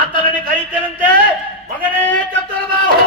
ಆತನನ್ನು ಕರೀತೇನಂತೆ ಮಗನೇ ಚತುರ್ಬಾಹು.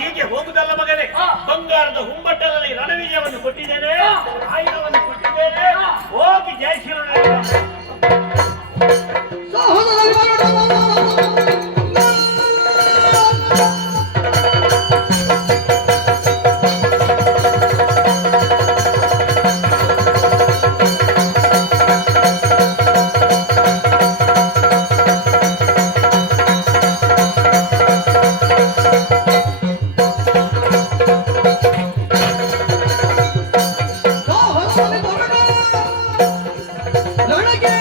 ಹೀಗೆ ಹೋಗುದಲ್ಲ ಮಗನೇ, ಬಂಗಾರದ ಹುಂಬಟ್ಟದಲ್ಲಿ ರಣವೀರ್ಯವನ್ನು ಕೊಟ್ಟಿದ್ದೇನೆ, ಆಯುಧವನ್ನು ಕೊಟ್ಟಿದ್ದೇನೆ, ಹೋಗಿ ಜಯಿಸಿರೋಣ. ನನಗೆ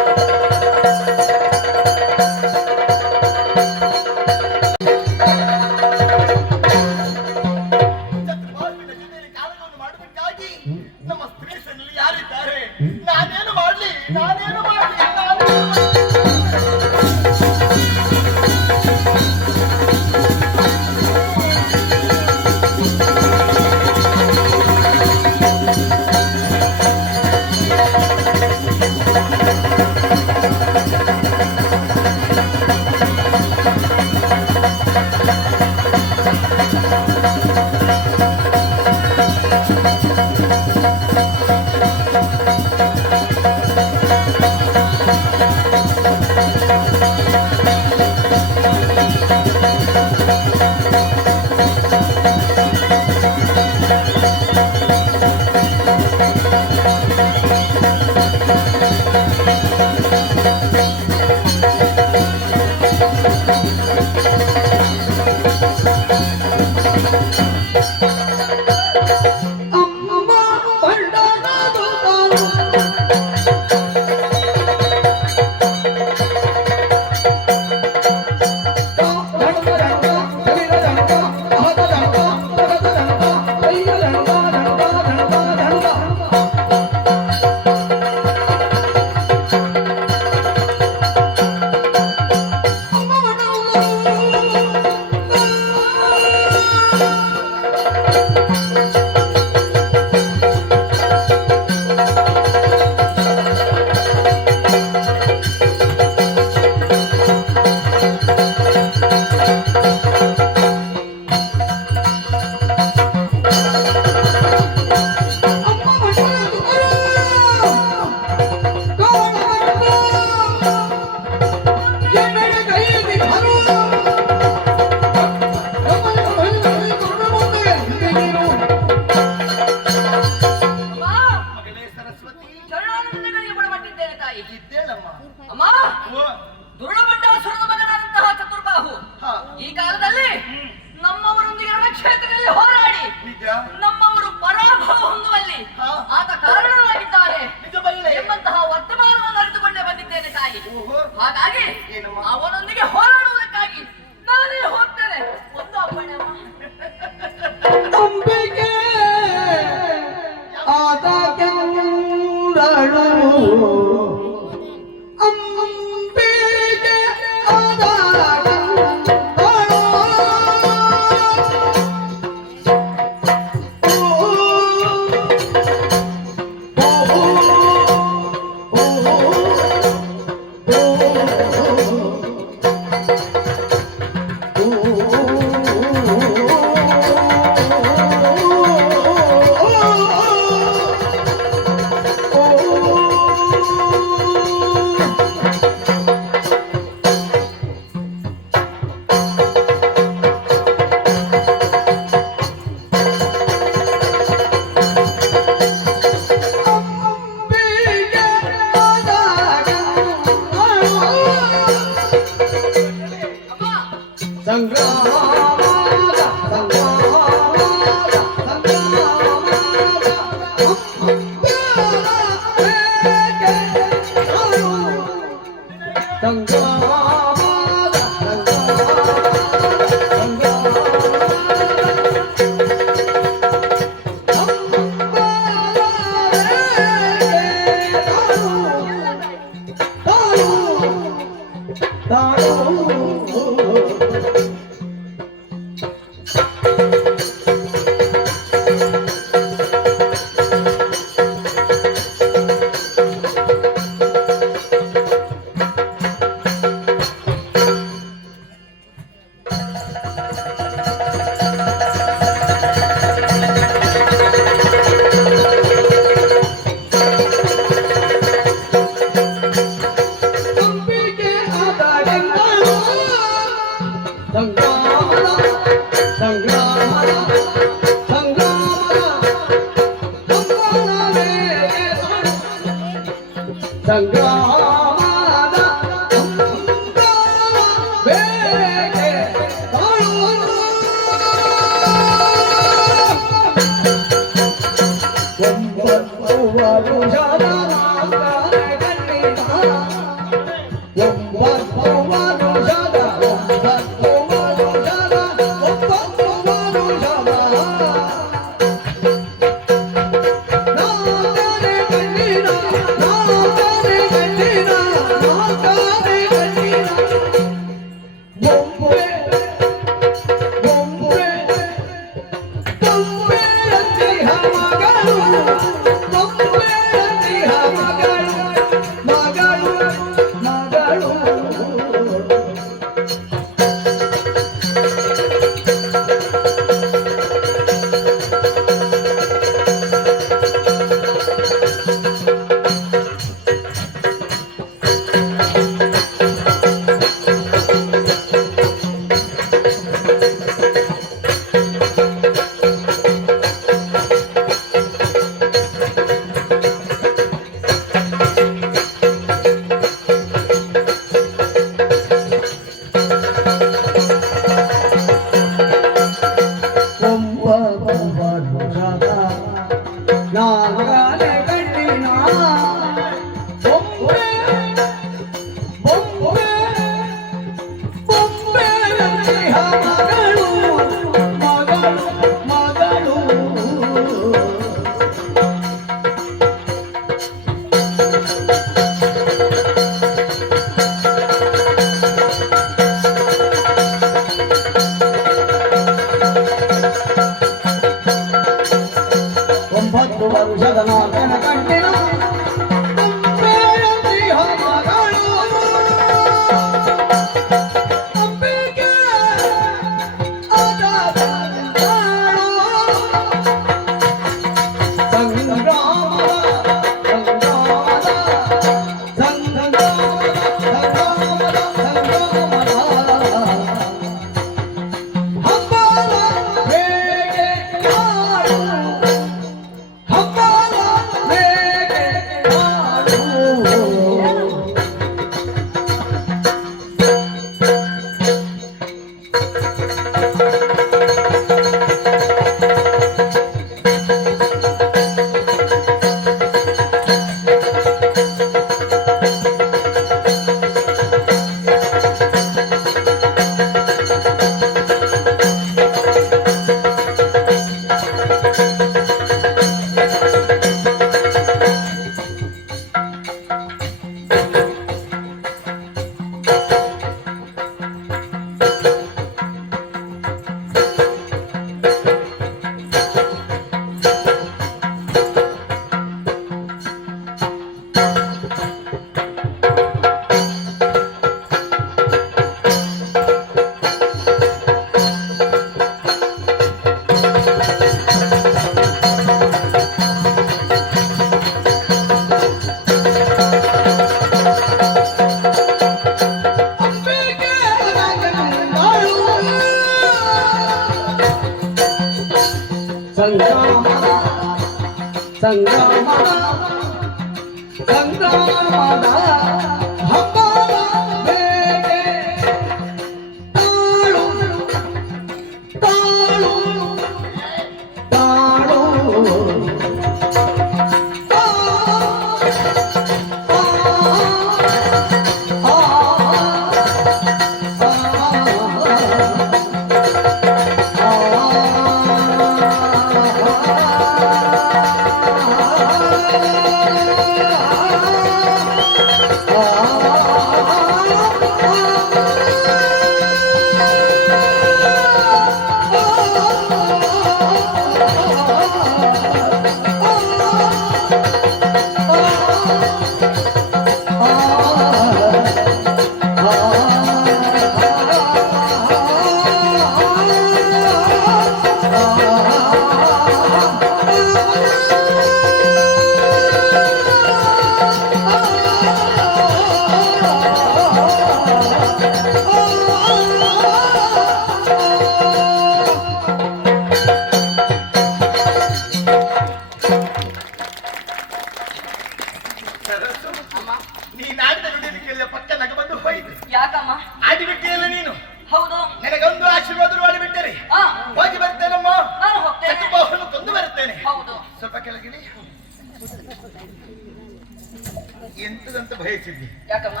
ಎಂತದಂತ ಬಯಸಿದ್ದಿ? ಯಾಕಮ್ಮ?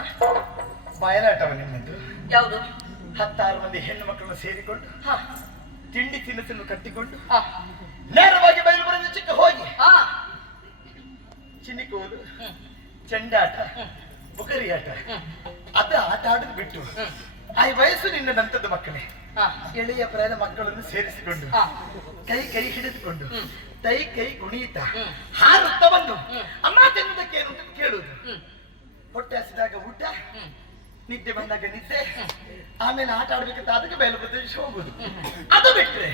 ಬಯಲಾಟವ ನಿಮ್ಮದು. ಯಾವುದು? 16 ಮಂದಿ ಹೆಣ್ಣು ಮಕ್ಕಳನ್ನು ಸೇರಿಕೊಂಡು ತಿಂಡಿ ತಿನಿಸನ್ನು ಕಟ್ಟಿಕೊಂಡು ನೇರವಾಗಿ ಬಯಲು ಬರೆದ ಚಿಕ್ಕ ಹೋಗಿ ಚಿನ್ನಿಕೋದು, ಚೆಂಡಾಟ, ಬುಕರಿ ಆಟ ಅದ ಆಟ ಆಡೋದು ಬಿಟ್ಟು ಆ ವಯಸ್ಸು ನಿನ್ನ ನಂತದ ಮಕ್ಕಳೇ ಎಳೆಯ ಪ್ರಾಯದ ಮಕ್ಕಳನ್ನು ಸೇರಿಸಿಕೊಂಡು ಕೈ ಕೈ ಹಿಡಿದುಕೊಂಡು ತೈ ಕೈ ಕುಣಿಯುತ್ತಾ ಹಾರುತ್ತಾ ಬಂದು ಅಮ್ಮ ತಿನ್ನುವುದಕ್ಕೆ ಏನು ಅಂತ ಕೇಳುವುದು. ಹೊಟ್ಟೆ ಹಸಿದಾಗ ಊಟ, ನಿದ್ದೆ ಬಂದಾಗ ನಿದ್ದೆ, ಆಮೇಲೆ ಆಟ ಆಡ್ಬೇಕಂತ ಅದಕ್ಕೆ ಬಯಲು ಪ್ರದೇಶ ಹೋಗುದು. ಅದು ಬಿಟ್ರೆ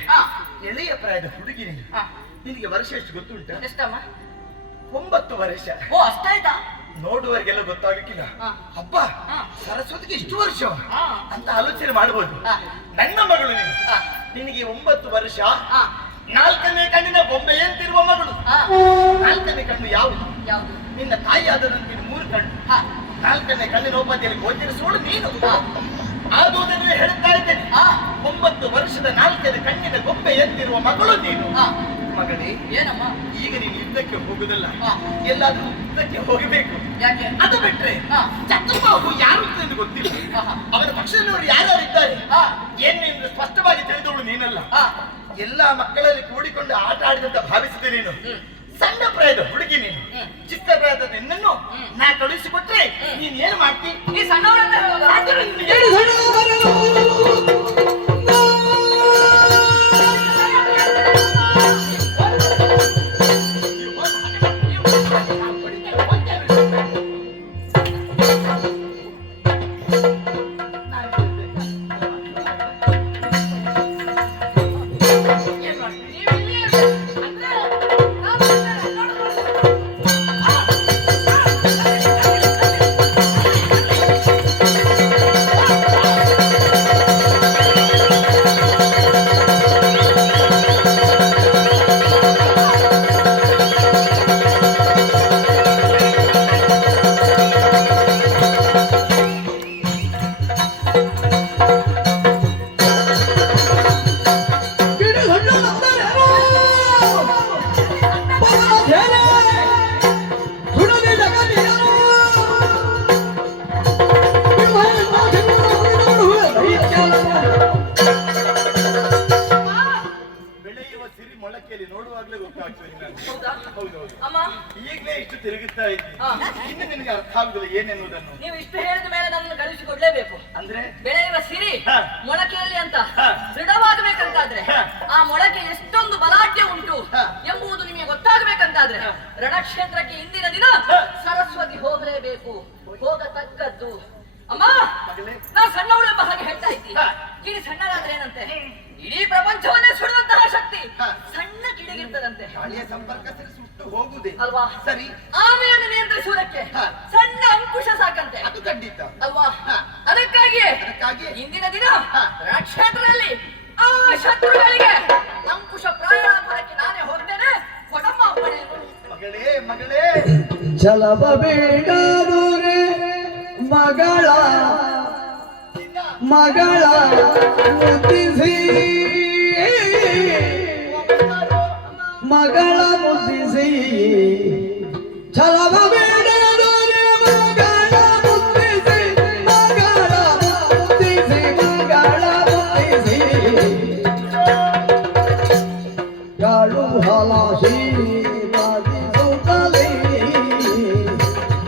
ಎಳೆಯ ಪ್ರಾಯದ ಹುಡುಗಿ ನಿನಗೆ ವರ್ಷ ಎಷ್ಟು ಗೊತ್ತುಂಟ? ಎಷ್ಟಮ್ಮ? 9 ವರ್ಷ. ಓ ಅಷ್ಟಾಯ್ತಾ? ನೋಡುವವರಿಗೆಲ್ಲ ಗೊತ್ತಾಗಲಿಕ್ಕಿಲ್ಲ. ಹಬ್ಬ ಸರಸ್ವತಿಗೆ ಇಷ್ಟು ವರ್ಷ ಅಂತ ಆಲೋಚನೆ ಮಾಡಬಹುದು. ನನ್ನ ಮಗಳು ನೀನು, ನಿನಗೆ 9 ವರ್ಷ, 4ನೇ ಕಣ್ಣಿನ ಬೊಂಬೆಯಂತಿರುವ ಮಗಳು. 4ನೇ ಕಣ್ಣು ಯಾವುದು? ನಿನ್ನ ತಾಯಿ ಆದರಂತೆ 3 ಕಣ್ಣು, 4ನೇ ಕಣ್ಣಿನ ಉಪಾಧಿಯಲ್ಲಿ ಗೋಚರಿಸುವಳು ನೀನು. ಆದುದನ್ನು ಹೇಳುತ್ತಾ ಇದ್ದೇನೆ, 9 ವರ್ಷದ 4ನೇ ಕಣ್ಣಿನ ಗೊಂಬೆಯಂತಿರುವ ಮಗಳು ನೀನು. ಮಗಳೇ, ಏನಮ್ಮ ಈಗ ನೀನು ಯುದ್ಧಕ್ಕೆ ಹೋಗುದಲ್ಲ, ಎಲ್ಲಾದ್ರೂ ಯುದ್ಧಕ್ಕೆ ಹೋಗಬೇಕು. ಯಾಕೆ? ಅದು ಬಿಟ್ರೆ ಚತುರ್ಬಾಹು ಯಾರು ಅಂತ ಗೊತ್ತಿಲ್ಲ. ಅವನ ಪಕ್ಷದವರು ಯಾರ್ಯಾರಿದ್ದಾರೆ ಏನೆಂದು ಸ್ಪಷ್ಟವಾಗಿ ತಿಳಿದವಳು ನೀನಲ್ಲ. ಎಲ್ಲಾ ಮಕ್ಕಳಲ್ಲಿ ಕೂಡಿಕೊಂಡು ಆಟ ಆಡಿದಂತ ಭಾವಿಸಿದೆ ನೀನು. ಸಣ್ಣ ಪ್ರಾಯದ ಹುಡುಗಿ ನೀನು, ಚಿಕ್ಕ ಪ್ರಾಯದ ನಿನ್ನನ್ನು ನಾ ಕಳುಹಿಸಿಕೊಟ್ರೆ ನೀನ್ ಏನ್ ಮಾಡ್ತಿ? ಈ ಸಣ್ಣವರನ್ನ ಏನೆನ್ನುವುದನ್ನು ನೀವು ಇಷ್ಟು ಹೇಳಿದ ಮೇಲೆ ನನ್ನನ್ನು ಕಳಿಸಿಕೊಡ್ಲೇಬೇಕು. ಅಂದ್ರೆ ಬೆಳೆಯುವ ಸಿರಿ ಮೊಳಕೆಯಲ್ಲಿ ಅಂತ ದೃಢವಾಗಬೇಕಂತಾದ್ರೆ, ಆ ಮೊಳಕೆ ಎಷ್ಟೊಂದು ಬಲಾಢ್ಯ ಉಂಟು ಎಂಬುದು ನಿಮಗೆ ಗೊತ್ತಾಗಬೇಕಂತಾದ್ರೆ, ರಣಕ್ಷೇತ್ರಕ್ಕೆ ಇಂದಿನ ದಿನ ಸರಸ್ವತಿ ಹೋಗಲೇಬೇಕು. ಹೋಗತಕ್ಕದ್ದು. ಅಮ್ಮ, ನಾ ಸಣ್ಣವಳೆಂಬ ಹಾಗೆ ಹೇಳ್ತಾ ಇದ್ದೀನಿ. ಕಿಡಿ ಸಣ್ಣದಾದ್ರೆ ಏನಂತೆ, ಇಡೀ ಪ್ರಪಂಚವನ್ನೇ ಸುಡುವಂತಹ ಶಕ್ತಿ ಸಣ್ಣ ಕಿಡಿಗಿರ್ತದಂತೆ. ಗಾಳಿಯ ಸಂಪರ್ಕ ಸುಟ್ಟು ಹೋಗುವುದೇ ಅಲ್ವಾ? ಸರಿ. ಆಮೆಯನ್ನು ನಿಯಂತ್ರಿಸುವುದಕ್ಕೆ ಸಣ್ಣ ಅಂಕುಶ ಸಾಕಂತೆ. ಅದು ಖಂಡಿತ ಅಲ್ವಾ? ಅದಕ್ಕಾಗಿ ಇಂದಿನ ದಿನ ಕ್ಷೇತ್ರದಲ್ಲಿ ಆ ಶತ್ರುಗಳಿಗೆ ಅಂಕುಶ ಪ್ರಾಯಣಾಗುವುದಕ್ಕೆ ನಾನೇ ಹೋಗ್ತೇನೆ. ಕೊಡಮ್ಮ ಅಪ್ಪಣೆ. ಮಗಳೇ ಮಗಳೇ, ಛಲವ ಬೇಡಾದರೆ ಮಗಳ ಮುದ್ದಿಸಿ, ಮಗಳ ಮುದ್ದಿಸಿ, ಛಲವ ಬೇಡಾದರೆ ಮಗಳ ಮುದ್ದಿಸಿ, ಮಗಳ ಮುದ್ದಿಸಿ, ಮಗಳ ಮುದ್ದಿಸಿ, ಕಾಳು ಹಲಾಶಿ ಬಾದಿಸುತ್ತಲೇ,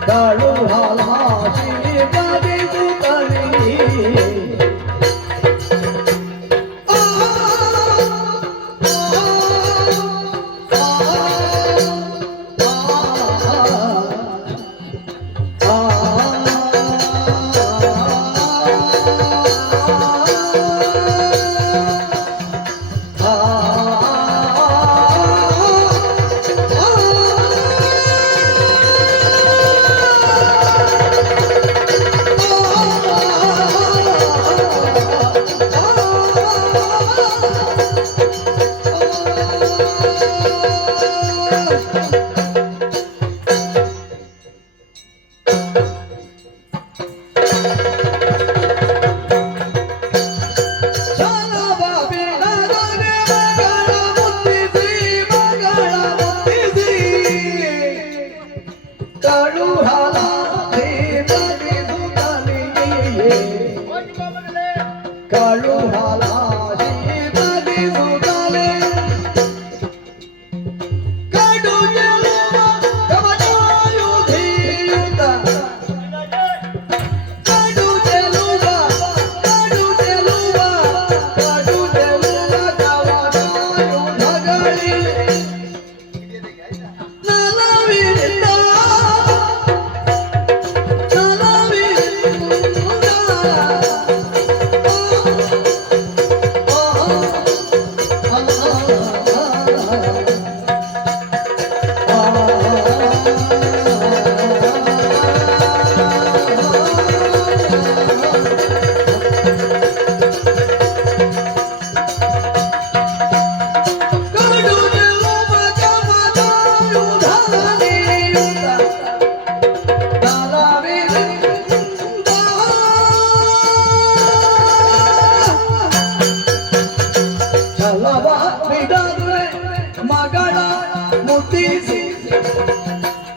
ಕಾಳು ಹಲಾಶಿ ಬಾದಿಸುತ್ತಲೇ. ಮಗಳ ಮುತ್ತಿಸಿ,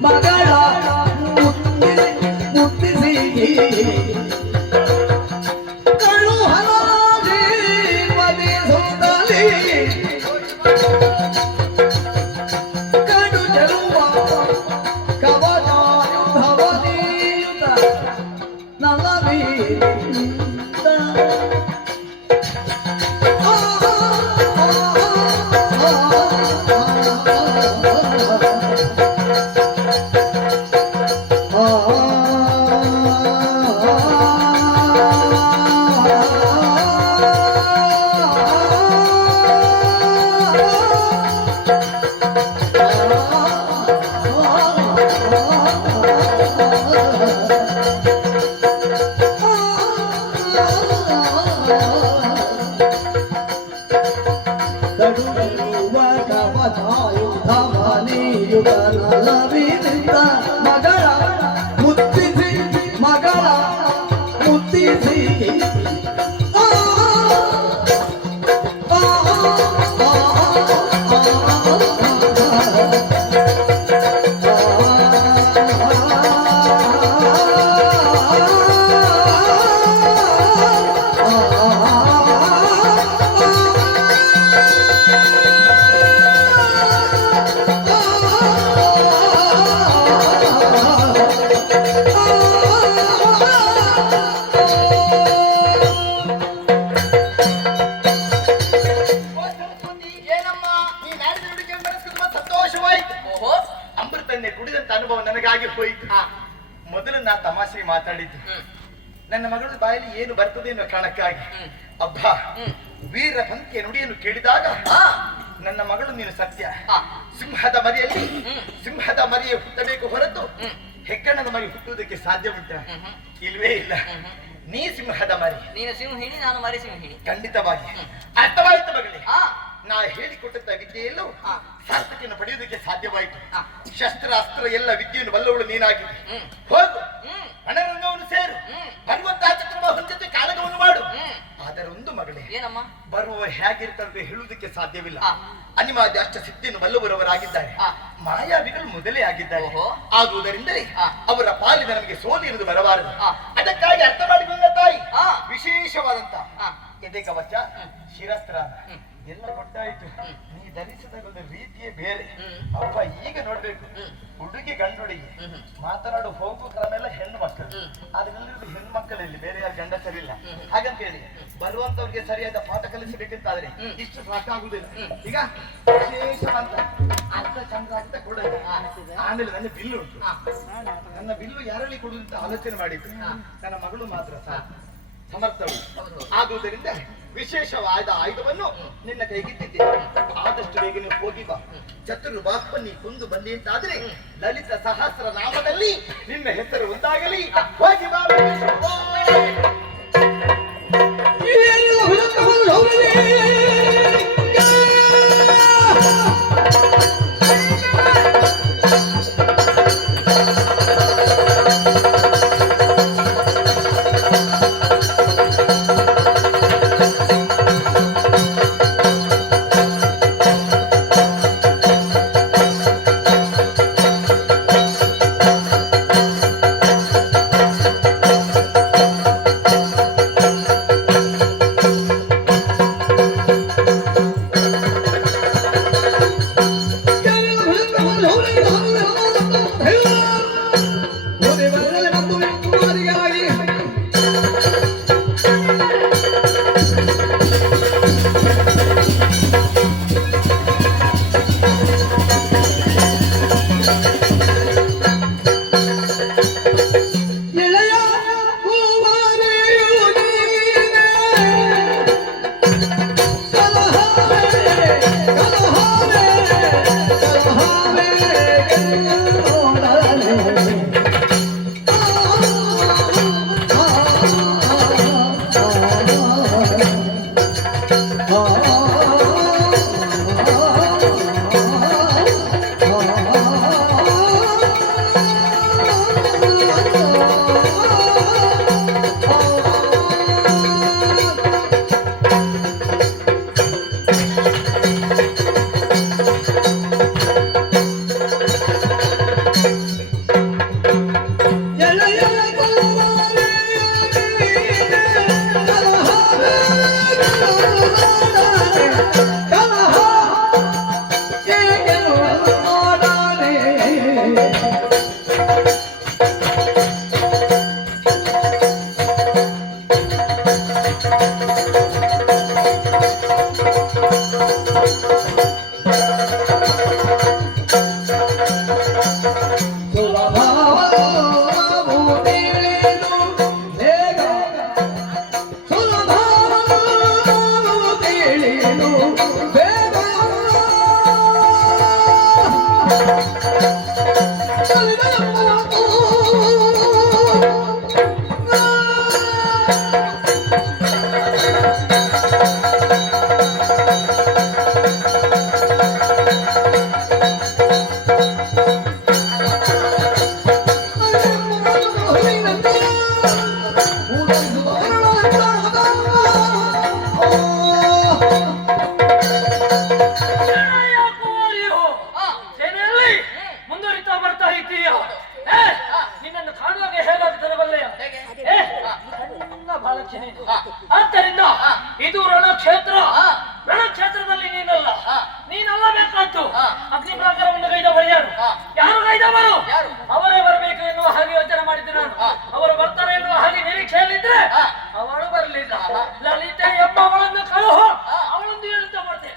ಮಗಳ ಮುತ್ತಿಸಿ, Oh ಮಾತಾಡಿದ್ದು. ನನ್ನ ಮಗಳ ಬಾಯಲ್ಲಿ ಏನು ಬರ್ತದೆ ಎನ್ನುವ ಕಾರಣಕ್ಕಾಗಿ. ಅಬ್ಬ ವೀರ ಪಂಕ್ತಿಯ ನುಡಿಯನ್ನು ಕೇಳಿದಾಗ ನನ್ನ ಮಗಳು ನೀನು ಸತ್ಯ. ಸಿಂಹದ ಮರಿಯಲ್ಲಿ ಸಿಂಹದ ಮರಿಯೇ ಹುಟ್ಟಬೇಕು ಹೊರತು ಹೆಗ್ಗಣದ ಮರಿ ಹುಟ್ಟುವುದಕ್ಕೆ ಸಾಧ್ಯ ಉಂಟ? ಇಲ್ವೇ ಇಲ್ಲ. ನೀ ಸಿಂಹದ ಮರಿ, ನೀನು ಸಿಂಹಿಣಿ, ನಾನು ಮರಿ ಸಿಂಹಿಣಿ. ಖಂಡಿತವಾಗಿ ಅರ್ಥವಾಯಿತು ಮಗಳೇ. ನಾ ಹೇಳಿಕೊಟ್ಟಂತ ವಿದ್ಯೆಯಲ್ಲೂ ಸಾರ್ಥಕ್ಯವನ್ನು ಪಡೆಯುವುದಕ್ಕೆ ಸಾಧ್ಯವಾಯಿತು. ಶಸ್ತ್ರಾಸ್ತ್ರ ಎಲ್ಲ ವಿದ್ಯೆಯನ್ನು ಬಲ್ಲವಳು ನೀನಾಗಿ. ಹೋಗು, ರಣರಂಗವನ್ನು ಸೇರು, ಬರುವಂತಹ ಚಕ್ರವಾಹನ ಜೊತೆ ಕಾಳಗವನ್ನು ಮಾಡು. ಆದರೆ ಒಂದು ಮಗಳೇ, ಏನಮ್ಮ? ಬರುವ ಹೇಗಿರ್ತಾರೆ ಹೇಳುವುದಕ್ಕೆ ಸಾಧ್ಯವಿಲ್ಲ. ಅನಿವಾರ್ಯ ಅಷ್ಟ ಸಿದ್ಧಿಯನ್ನು ಬಲ್ಲವರವರಾಗಿದ್ದಾರೆ. ಮಾಯಾವಿಗಳು ಮೊದಲೇ ಆಗಿದ್ದಾರೆ. ಆಗುವುದರಿಂದಲೇ ಅವರ ಪಾಲಿನ ನಮಗೆ ಸೋಲು ಇರುವುದು ಬರಬಾರದು. ಅದಕ್ಕಾಗಿ ಅರ್ಥ ಮಾಡಿಕೊಂಡ ತಾಯಿ ವಿಶೇಷವಾದಂತ ಎದೆ ಕವಚ, ಶಿರಸ್ತ್ರ ಎಲ್ಲ ಗೊತ್ತಾಯಿತು. ನೀ ಧರಿಸಿದ ಒಂದು ರೀತಿಯೇ ಬೇರೆ. ಅಪ್ಪ ಈಗ ನೋಡ್ಬೇಕು, ಹುಡುಗಿ ಗಂಡುಡಿಗೆ ಮಾತನಾಡು ಹೋಗು ಕ್ರಮೆಲ್ಲ ಹೆಣ್ಣು ಮಕ್ಕಳು. ಅದರಲ್ಲಿರೋದು ಹೆಣ್ಣು ಮಕ್ಕಳಲ್ಲಿ ಬೇರೆ ಯಾರು ಗಂಡಸರಿಲ್ಲ. ಹಾಗಂತ ಹೇಳಿ ಬರುವಂತವ್ರಿಗೆ ಸರಿಯಾದ ಪಾಠ ಕಲಿಸಬೇಕಂತಾದ್ರೆ ಇಷ್ಟು ಸಾಕಾಗುದಿಲ್ಲ. ಈಗ ವಿಶೇಷವಂತ ಅರ್ಥ ಚಂದ್ರ ಅಂತ ಕೊಡೋದು. ಆಮೇಲೆ ನನ್ನ ಬಿಲ್ಲು ಉಂಟು. ನನ್ನ ಬಿಲ್ಲು ಯಾರಲ್ಲಿ ಕೊಡುವಂತ ಆಲೋಚನೆ ಮಾಡಿದ್ದು. ನನ್ನ ಮಗಳು ಮಾತ್ರ ಸಮರ್ಥವು. ಆಗುವುದರಿಂದ ವಿಶೇಷವಾದ ಆಯುಧವನ್ನು ನಿನ್ನ ಕೈಗಿಟ್ಟಿದ್ದೇನೆ. ಆದಷ್ಟು ಬೇಗನೆ ಹೋಗಿ ಬಾ. ಚತುರ್ ಬಾಷ್ಪನಿ ಕೊಂದು ಬಂದಿ ಅಂತಾದ್ರೆ ಲಲಿತ ಸಹಸ್ರ ನಾಮದಲ್ಲಿ ನಿನ್ನ ಹೆಸರು ಒಂದಾಗಲಿ. ಹೋಗಿ ಬಾ. ಆದ್ದರಿಂದ ಇದು ರಣಕ್ಷೇತ್ರ. ರಣಕ್ಷೇತ್ರದಲ್ಲಿ ನೀನಲ್ಲ ಬೇಕಾದ್ದು. ಅಗ್ನಿ ಪ್ರಾಕಾರವನ್ನು ಗೈದವರು ಯಾರು ಗೈದವರು? ಅವರೇ ಬರಬೇಕು ಎನ್ನುವ ಹಾಗೆ ಯೋಚನೆ ಮಾಡಿದ್ದೆ ನಾನು. ಅವರು ಬರ್ತಾರೆ ಎನ್ನುವ ಹಾಗೆ ನಿರೀಕ್ಷೆಯಲ್ಲಿದ್ರೆ ಅವಳು ಬರಲಿಲ್ಲ. ಲಲಿತೆ ಎಂಬವಳನ್ನು ಕಳುಹು, ಅವಳೊಂದು ಹೇಳ್ತಾ ಮಾಡ್ತೇನೆ.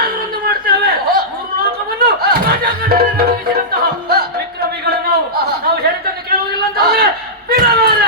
ಏನಾದ್ರೂ ಒಂದು ಮಾಡ್ತೇವೆ. ಮೂರು ಲೋಕವನ್ನು ಗಜಗಜನೆ ನಡುಗಿಸಿದಂತಹ ವಿಕ್ರಮಿಗಳು ನಾವು ಹೇಳಿದ್ದನ್ನು ಕೇಳುವುದಿಲ್ಲ ಅಂತಂದ್ರೆ ಬಿಡಲಾರೆ.